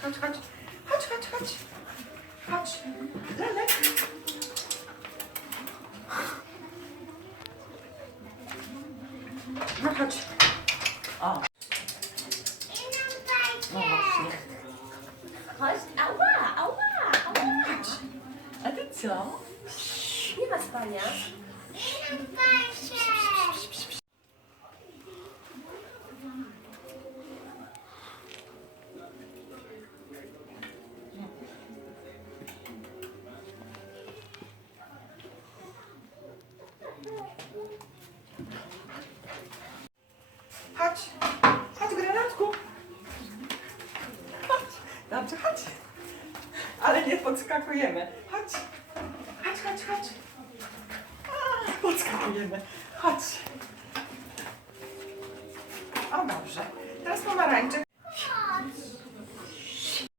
chodź. Chodź. Lelek. No chodź. O. No właśnie. Chodź, ała. Chodź. A ty co? Nie ma spania. Chodź, granatku. Chodź. Dobrze, chodź. Ale nie podskakujemy. Chodź. Podskakujemy. Chodź. O, dobrze. Teraz pomarańcze.